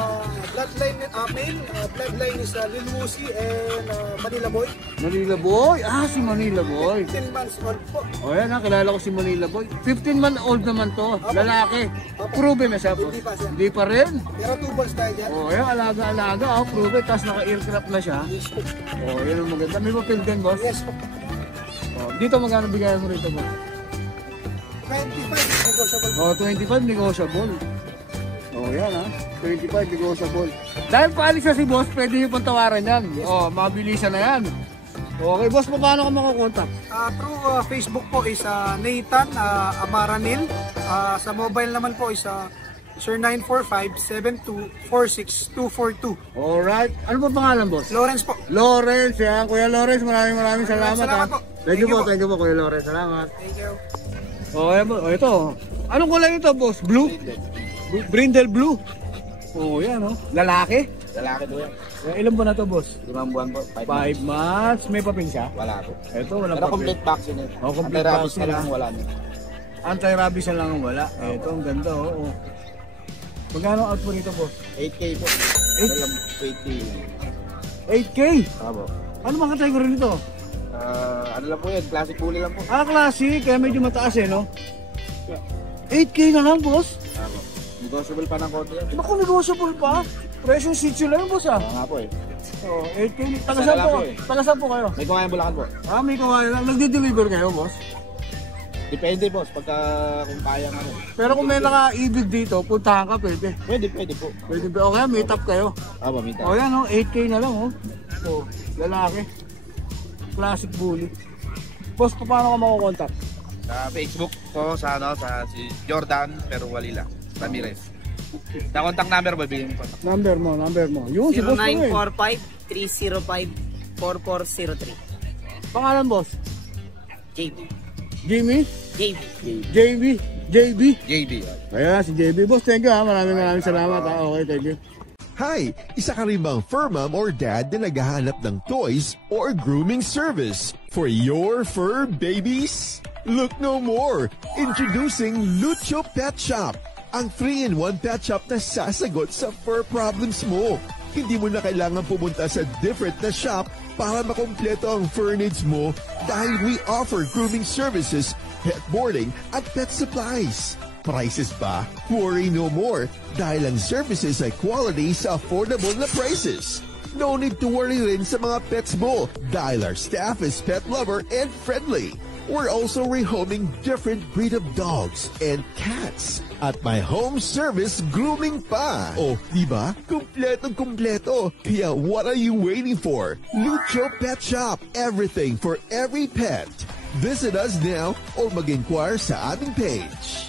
bloodline male. Bloodline is Lil Musi and Manila Boy. Manila Boy? Si Manila Boy. 15 months old po. Yan ha. Kilala ko si Manila Boy. 15 month old naman to. Lalaki. Proven na siya, boss. Hindi pa, sir. Hindi pa rin. Pero 2 balls tayo dyan. Yan. Alaga. Proven. Tapos naka-aircraft na siya. Yan ang maganda. May papel din, boss. Yes po. Dito magkano bigayan mo rito, boss? 25 negotiable. 25 negotiable. Yan ha. 25 negotiable. Dahil paalis na si boss, pwede yung pantawaran yan. Mabilisan na yan. Okay, boss, paano ka makakontak? Through Facebook po is Nathan Amaranil. Sa mobile naman po is 0945-7246-242. Alright. Ano pa pangalan, boss? Lawrence po. Lawrence, yan. Kuya Lawrence, maraming salamat. Salamat po. Thank you po, Kuya Lawrence. Salamat. Thank you. Ito. Anong kulay ito, boss? Blue? Brindle blue? Yan, Lalaki? Lalaki po yan. Ilan buwan na to, boss? 5 buwan po. 5 months. May papel siya? Wala po. Ito, walang Pero papel. complete vaccine eh. Complete Anti-rabies vaccine na lang wala na. Anti-rabies na lang ang wala. Ito, ang ganda, Magkano out po rito, boss? 8K po. 8K. 8K? Tama. Ano mga category nito? Ano lang po yan, classic bully lang po. Classic. Kaya medyo mataas no? 8K na lang, boss? Tama. Negotiable pa ng konti yan. Naku, negotiable pa? Presyo sitio lang, boss nga po eh. 8K. Taga-saan po kayo? May kumain Bulacan po. May kawain lang. Nagde-deliver kayo, boss? Depende boss, pagka kung kaya nga. Pero kung may naka-ibig dito, puntahan ka, pwede. Pwede po. Pwede ba? Okay, meet up kayo. Meet up. Yan, 8K na lang, lalaki. Classic bully. Boss, paano ka makukontak? Sa Facebook ko, sa si Jordan, pero wali lang. Ramirez. Sa contact number, babigyan mo contact. Number mo. Yung si boss ko 0945-305-4403. Pangalan, boss? JB. Jimmy? JB. JB? JB? JD. Ayan, si JB. Boss, thank you ha. Maraming salamat ha. Okay, thank you. Hi! Isa ka rin bang fur mom or dad na naghahanap ng toys or grooming service for your fur babies? Look no more! Introducing Lucho Pet Shop, ang 3-in-1 pet shop na sasagot sa fur problems mo. Hindi mo na kailangan pumunta sa different na shop para makompleto ang fur needs mo dahil we offer grooming services, pet boarding at pet supplies. Prices ba? Worry no more dahil ang services ay quality sa affordable na prices. No need to worry rin sa mga pets mo dahil our staff is pet lover and friendly. We're also rehoming different breed of dogs and cats at my home service grooming pa. Oh, diba? Kumpletong-kumpleto. Kaya what are you waiting for? Lucho Pet Shop. Everything for every pet. Visit us now or mag-inquire sa aming page.